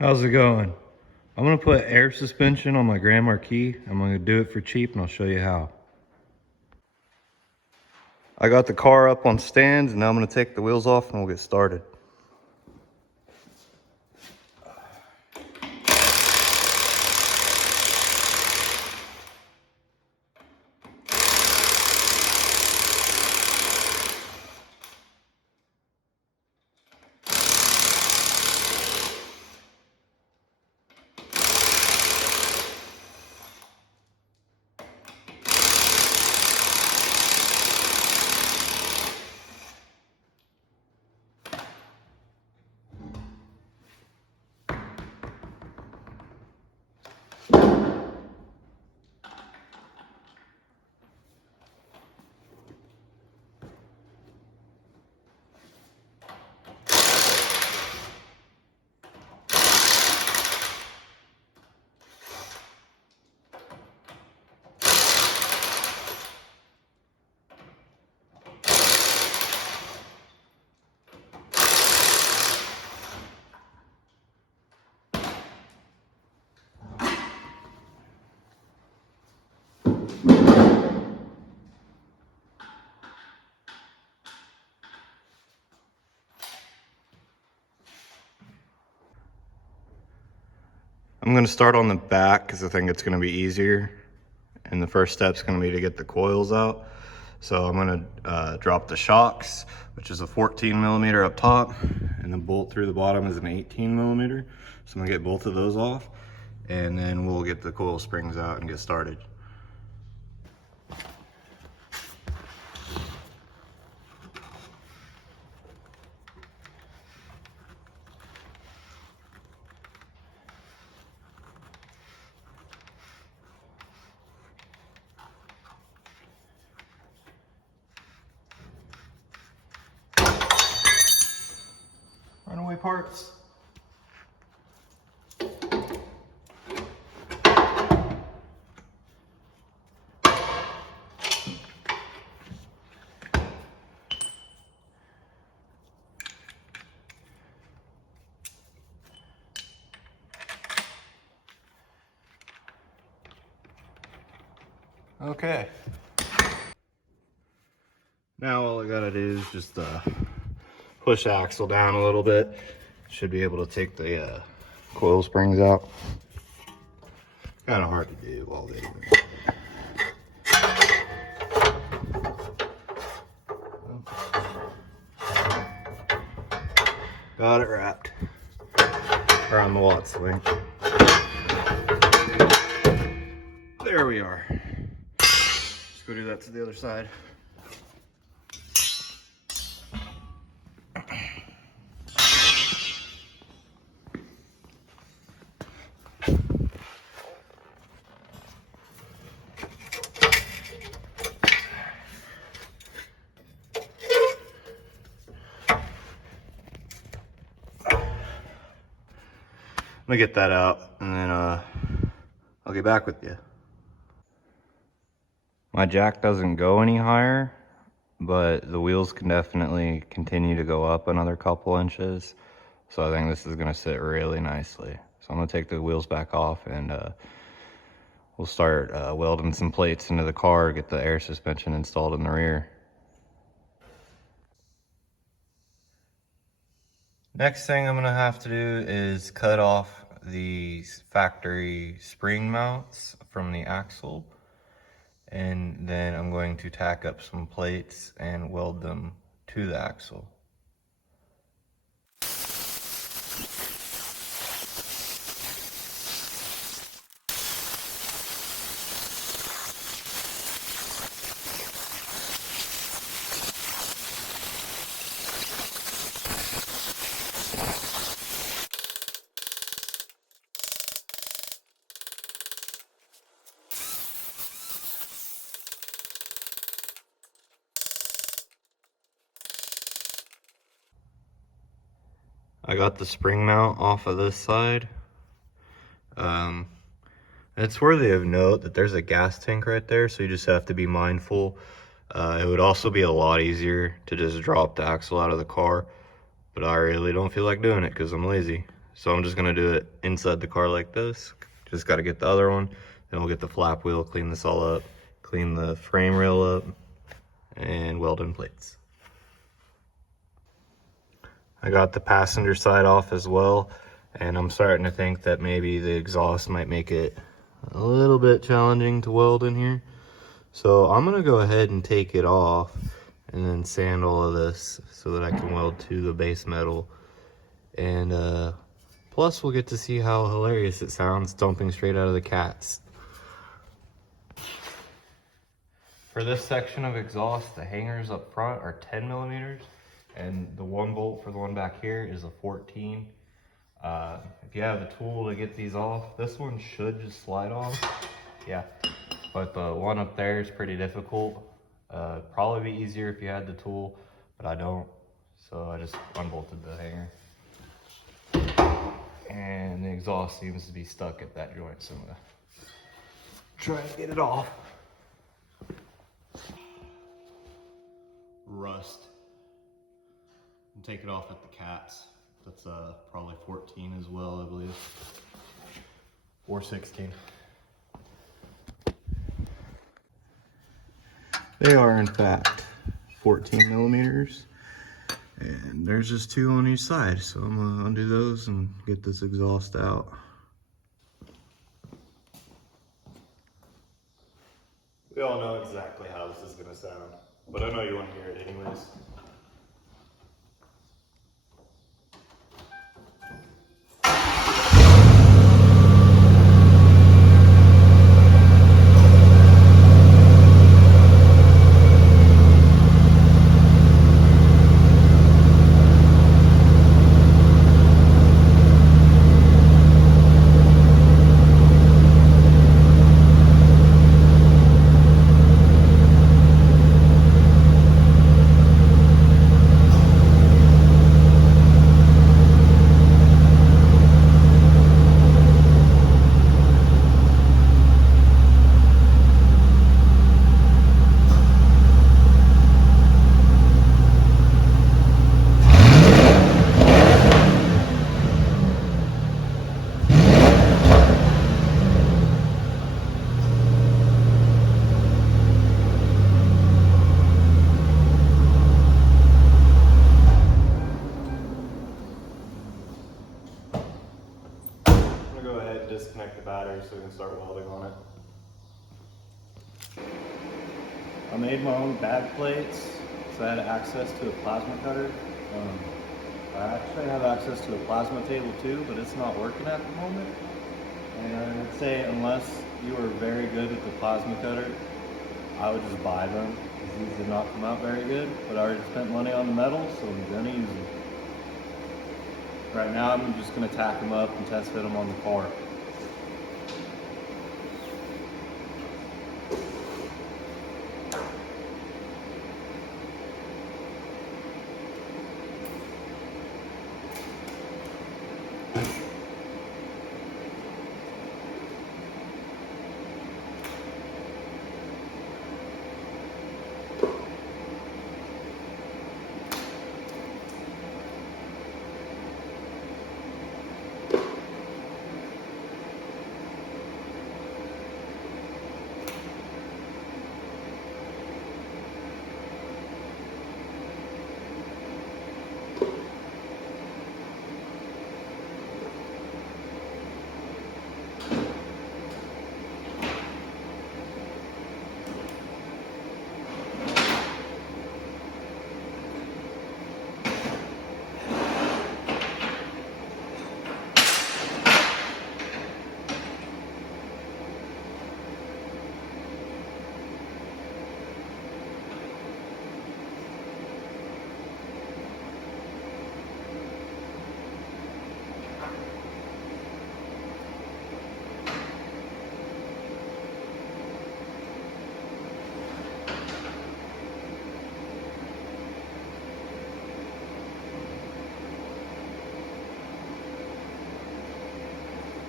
How's it going? I'm gonna put air suspension on my Grand Marquis. I'm gonna do it for cheap and I'll show you how. I got the car up on stands and now I'm gonna take the wheels off and we'll get started. I'm gonna start on the back because I think it's gonna be easier. And the first step's gonna be to get the coils out. So I'm gonna drop the shocks, which is a 14 millimeter up top, and the bolt through the bottom is an 18 millimeter. So I'm gonna get both of those off, and then we'll get the coil springs out and get started. Runaway parts. Okay. Now all I gotta do is just push the axle down a little bit. Should be able to take the coil springs out. Kind of hard to do while they got it wrapped around the Watt swing. There we are. Let's go do that to the other side. Let me get that out and then I'll get back with you. My jack doesn't go any higher, but the wheels can definitely continue to go up another couple inches. So I think this is gonna sit really nicely. So I'm gonna take the wheels back off and we'll start welding some plates into the car, get the air suspension installed in the rear. Next thing I'm gonna have to do is cut off the factory spring mounts from the axle. And then I'm going to tack up some plates and weld them to the axle. I got the spring mount off of this side. It's worthy of note that there's a gas tank right there, so you just have to be mindful. It would also be a lot easier to just drop the axle out of the car, but I really don't feel like doing it because I'm lazy. So I'm just gonna do it inside the car like this. Just gotta get the other one. Then we'll get the flap wheel, clean this all up, clean the frame rail up, and weld in plates. I got the passenger side off as well, and I'm starting to think that maybe the exhaust might make it a little bit challenging to weld in here. So I'm gonna go ahead and take it off and then sand all of this so that I can weld to the base metal. And plus we'll get to see how hilarious it sounds dumping straight out of the cats. For this section of exhaust, the hangers up front are 10 millimeters, and the 1 bolt for the one back here is a 14. If you have the tool to get these off, this one should just slide off. Yeah, but the one up there is pretty difficult. Probably be easier if you had the tool, but I don't, so I just unbolted the hanger. And the exhaust seems to be stuck at that joint, so I'm gonna try to get it off. Rust. And take it off at the cats. That's probably 14 as well, I believe, or 16. They are in fact 14 millimeters, and there's just 2 on each side. So I'm gonna undo those and get this exhaust out. We all know exactly how this is gonna sound, but I know you want to hear it anyways. Disconnect the battery so we can start welding on it. I made my own bag plates, so I had access to a plasma cutter. I actually have access to a plasma table too, but it's not working at the moment. And I'd say unless you are very good with the plasma cutter, I would just buy them, because these did not come out very good. But I already spent money on the metal, so I'm gonna use them. Right now I'm just gonna tack them up and test fit them on the car.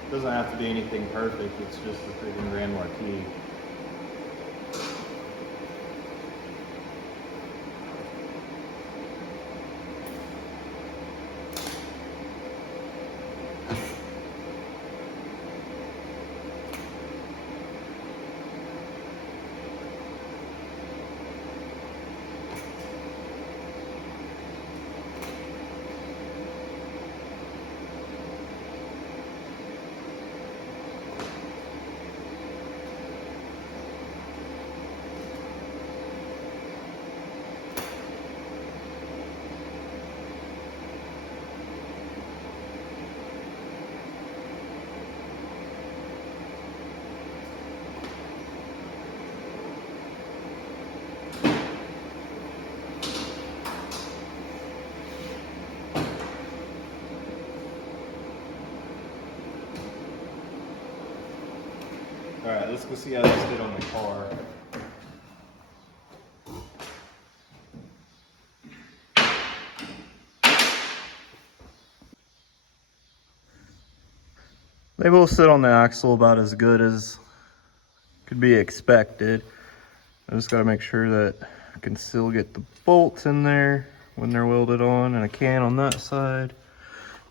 It doesn't have to be anything perfect, it's just a freaking Grand Marquis. All right, let's go see how this did on the car. They both sit on the axle about as good as could be expected. I just gotta make sure that I can still get the bolts in there when they're welded on, and I can on that side.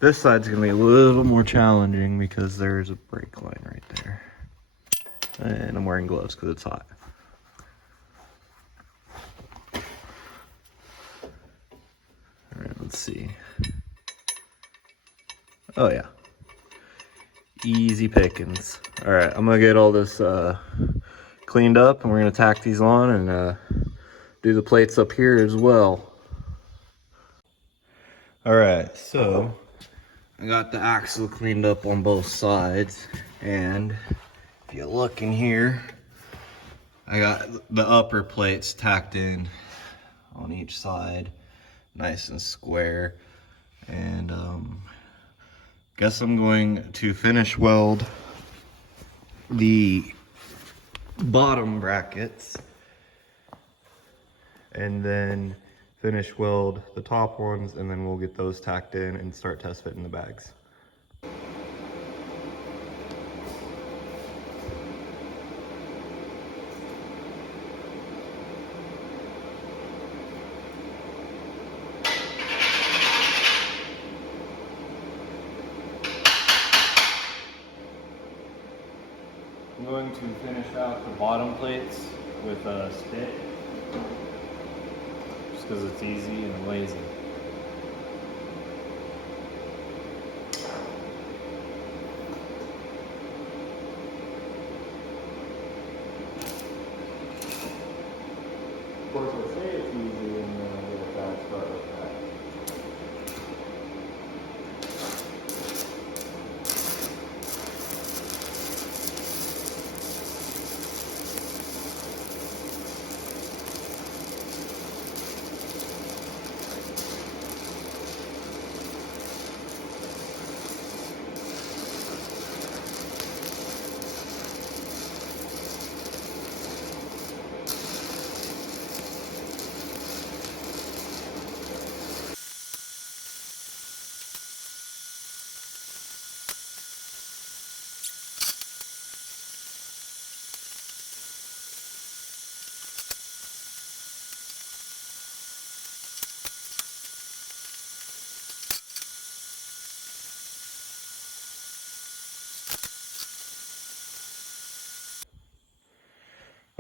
This side's gonna be a little more challenging because there's a brake line right there. And I'm wearing gloves because it's hot. All right, let's see. Oh yeah. Easy pickings. All right, I'm gonna get all this cleaned up, and we're gonna tack these on and do the plates up here as well. All right, so I got the axle cleaned up on both sides, and if you look in here, I got the upper plates tacked in on each side, nice and square. And guess I'm going to finish weld the bottom brackets and then finish weld the top ones, and then we'll get those tacked in and start test fitting the bags. I'm going to finish out the bottom plates with a stick, just because it's easy and I'm lazy. Of course, I say it's easy and then I get a bad start with that.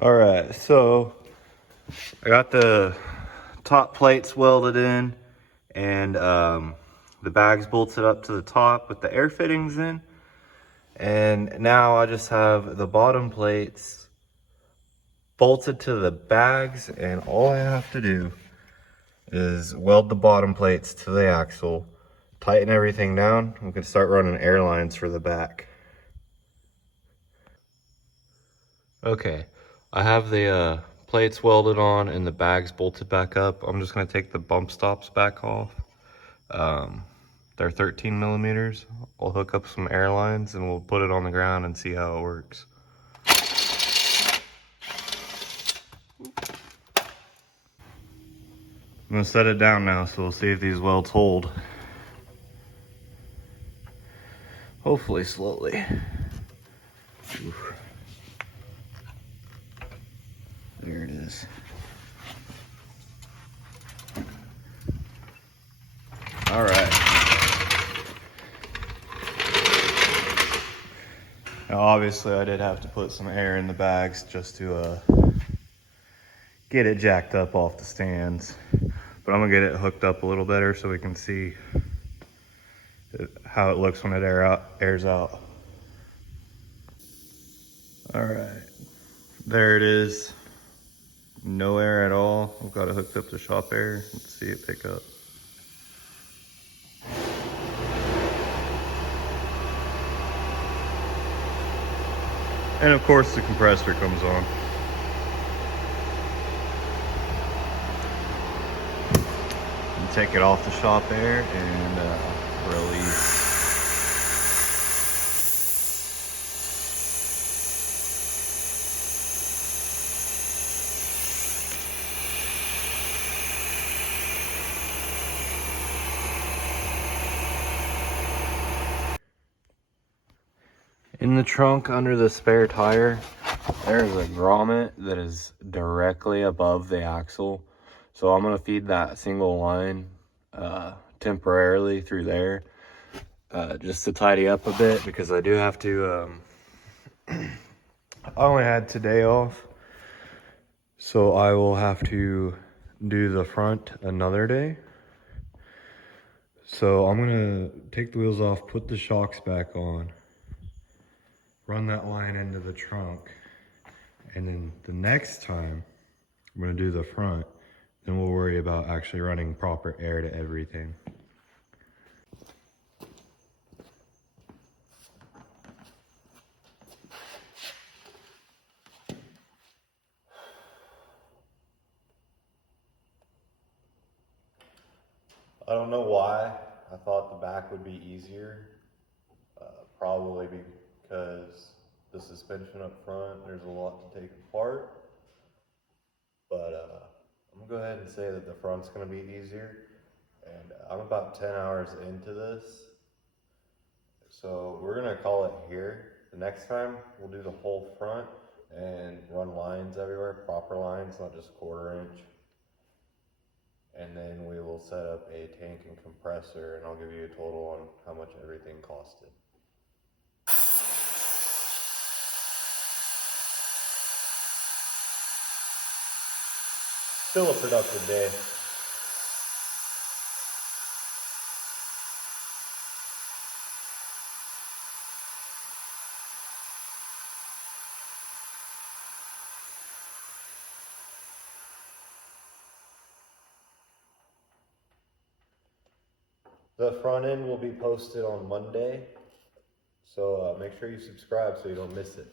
All right, so I got the top plates welded in, and the bags bolted up to the top with the air fittings in. And now I just have the bottom plates bolted to the bags, and all I have to do is weld the bottom plates to the axle, tighten everything down. We can start running air lines for the back. Okay, I have the plates welded on and the bags bolted back up. I'm just gonna take the bump stops back off. They're 13 millimeters. I'll hook up some air lines and we'll put it on the ground and see how it works. I'm gonna set it down now, so we'll see if these welds hold. Hopefully slowly. Oof. There it is. All right. Now obviously I did have to put some air in the bags just to get it jacked up off the stands. But I'm gonna get it hooked up a little better so we can see how it looks when it airs out. All right, there it is. No air at all. I've got it hooked up to shop air. Let's see it pick up. And of course the compressor comes on. You take it off the shop air and release. In the trunk under the spare tire, there's a grommet that is directly above the axle. So I'm gonna feed that single line temporarily through there just to tidy up a bit, because I do have to, I only had today off. So I will have to do the front another day. So I'm gonna take the wheels off, put the shocks back on, run that line into the trunk, and then the next time I'm gonna do the front, then we'll worry about actually running proper air to everything. I don't know why I thought the back would be easier. Probably because the suspension up front, there's a lot to take apart. But I'm gonna go ahead and say that the front's gonna be easier. And I'm about 10 hours into this. So we're gonna call it here. The next time we'll do the whole front and run lines everywhere, proper lines, not just 1/4 inch. And then we will set up a tank and compressor, and I'll give you a total on how much everything costed. Still a productive day. The front end will be posted on Monday, so make sure you subscribe so you don't miss it.